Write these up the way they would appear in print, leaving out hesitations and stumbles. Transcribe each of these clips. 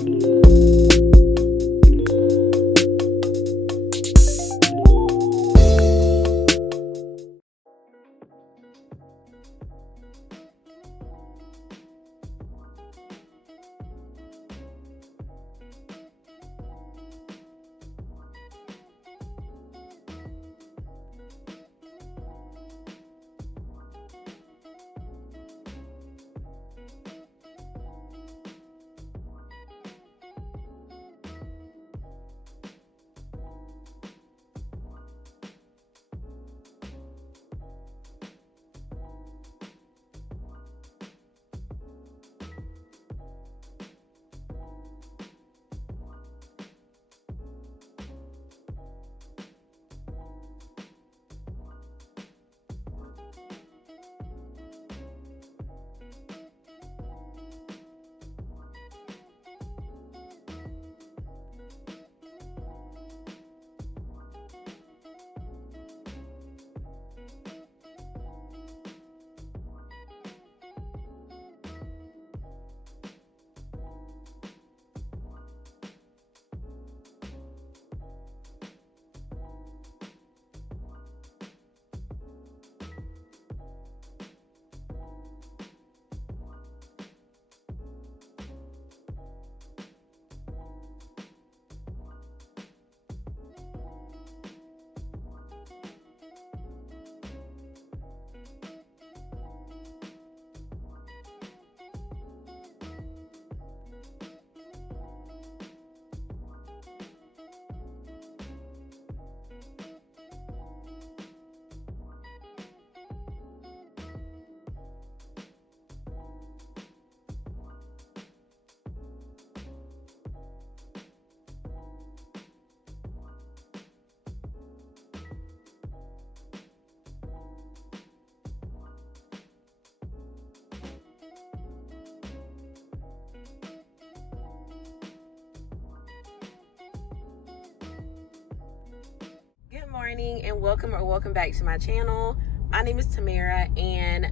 Good morning and welcome back to my channel. My name is Tamara, and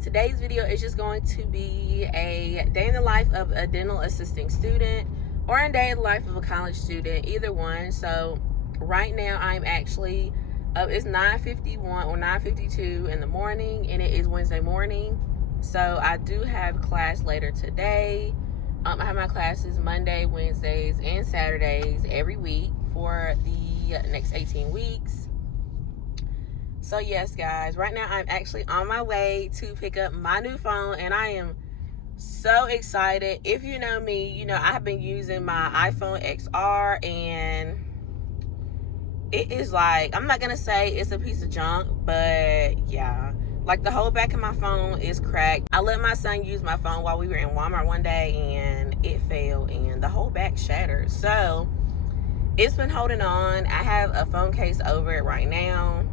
today's video is just going to be a day in the life of a dental assisting student or a day in the life of a college student, either one. So right now I'm actually it's 9:51 or 9:52 in the morning, and it is Wednesday morning. So I do have class later today. I have my classes Monday, Wednesdays, and Saturdays every week for the next 18 weeks. So yes, guys, right now I'm actually on my way to pick up my new phone, and I am so excited. If you know me, you know I have been using my iPhone XR, and it is like, I'm not gonna say it's a piece of junk, but yeah, like the whole back of my phone is cracked. I let my son use my phone while we were in Walmart one day, and it fell and the whole back shattered. So it's been holding on. I have a phone case over it right now,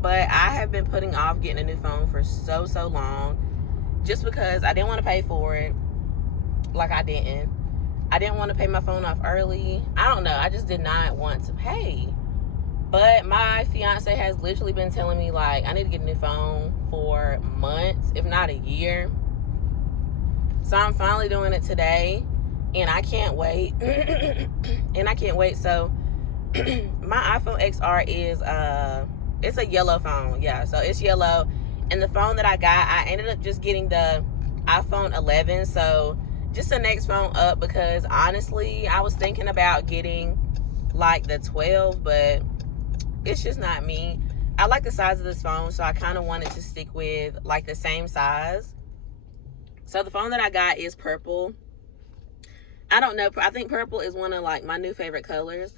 but I have been putting off getting a new phone for so long, just because I didn't want to pay for it. Like I didn't want to pay my phone off early. I don't know, I just did not want to pay. But my fiance has literally been telling me, like, I need to get a new phone for months, if not a year. So I'm finally doing it today, and I can't wait. So my iPhone XR is it's a yellow phone. Yeah, so it's yellow. And the phone that I got, I ended up just getting the iPhone 11. So just the next phone up, because honestly, I was thinking about getting like the 12, but it's just not me. I like the size of this phone, so I kind of wanted to stick with like the same size. So the phone that I got is purple. I don't know, I think purple is one of like my new favorite colors.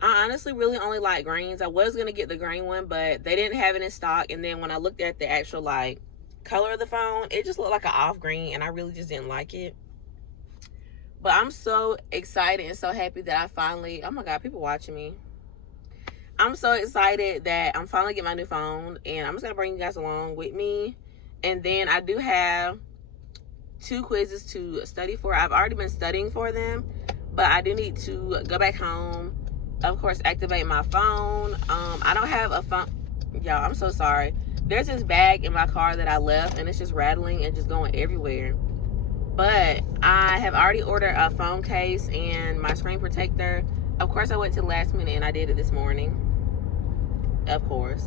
I honestly really only like greens. I was gonna get the green one, but they didn't have it in stock. And then when I looked at the actual like color of the phone, it just looked like an off green, and I really just didn't like it. But I'm so excited and so happy that I finally, oh my god, people watching me. I'm so excited that I'm finally getting my new phone, and I'm just gonna bring you guys along with me. And then I do have 2 quizzes to study for. I've already been studying for them, but I do need to go back home, of course, activate my phone. I don't have a phone. Y'all, I'm so sorry. There's this bag in my car that I left, and it's just rattling and just going everywhere. But I have already ordered a phone case and my screen protector. Of course, I went to the last minute and I did it this morning. Of course.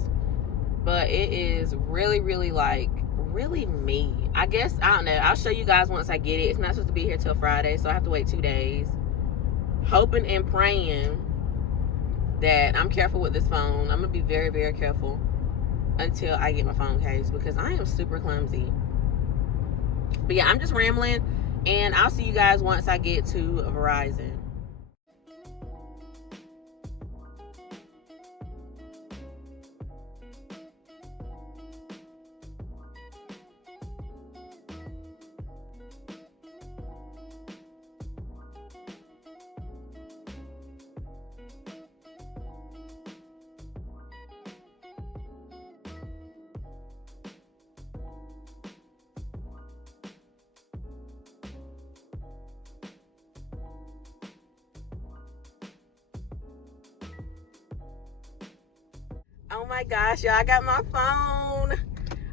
But it is really like really me. I guess, I don't know. I'll show you guys once I get it. It's not supposed to be here till Friday, so I have to wait 2 days. Hoping and praying that I'm careful with this phone. I'm gonna be very careful until I get my phone case because I am super clumsy. But yeah, I'm just rambling, and I'll see you guys once I get to Verizon. Oh my gosh, y'all, I got my phone.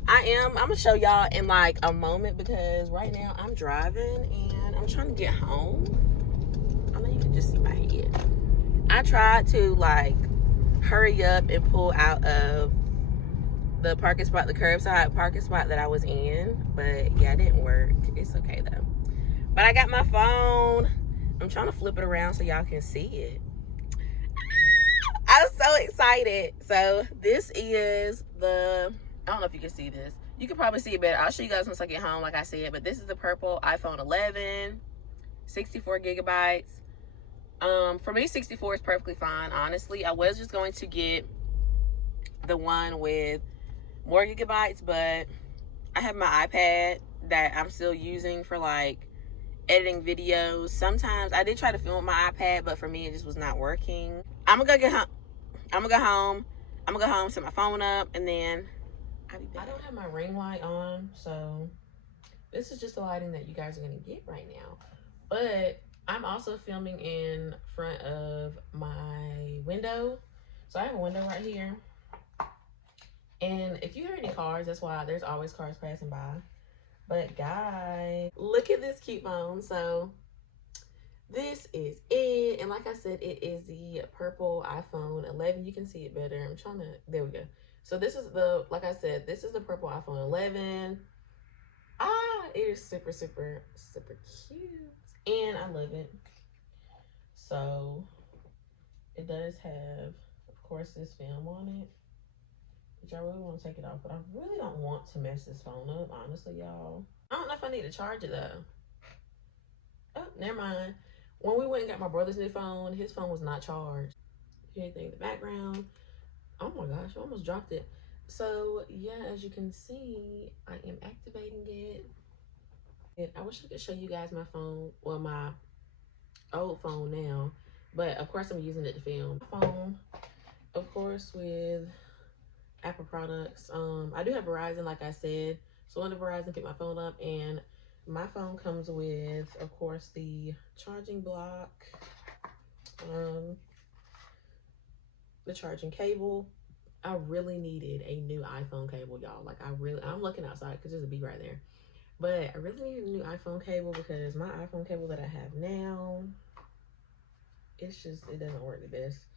I'm gonna show y'all in like a moment because right now I'm driving and I'm trying to get home. I know you can just see my head. I tried to like hurry up and pull out of the parking spot, the curbside parking spot that I was in, but yeah, it didn't work. It's okay though. But I got my phone. I'm trying to flip it around so y'all can see it. I'm so excited. So this is the, I don't know if you can see this. You can probably see it better. I'll show you guys once I get home, like I said. But this is the purple iPhone 11, 64 gigabytes. For me, 64 is perfectly fine, honestly. I was just going to get the one with more gigabytes, but I have my iPad that I'm still using for like editing videos. Sometimes I did try to film with my iPad, but for me, it just was not working. I'm gonna get home. I'm gonna go home. I'm gonna go home, set my phone up, and then I'll be back. I don't have my ring light on, so this is just the lighting that you guys are gonna get right now. But I'm also filming in front of my window. So I have a window right here. And if you hear any cars, that's why there's always cars passing by. But guys, look at this cute phone. So this is it. And like I said, it is the purple iPhone 11. You can see it better. I'm trying to, there we go. So this is the, like I said, this is the purple iPhone 11. It is super cute. And I love it. So it does have, of course, this film on it, which I really want to take it off, but I really don't want to mess this phone up, honestly, y'all. I don't know if I need to charge it though. Oh, never mind. When we went and got my brother's new phone, his phone was not charged. Anything in the background. Oh my gosh, I almost dropped it. So yeah, as you can see, I am activating it. And I wish I could show you guys my phone, well, my old phone now, but of course I'm using it to film. My phone, of course, with Apple products. I do have Verizon, like I said. So when the Verizon picked my phone up, and my phone comes with, of course, the charging block, the charging cable. I really needed a new iPhone cable, y'all. Like I'm looking outside because there's a bee right there. But I really needed a new iPhone cable because my iPhone cable that I have now, it doesn't work the best.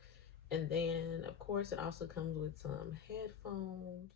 And then, of course, it also comes with some headphones.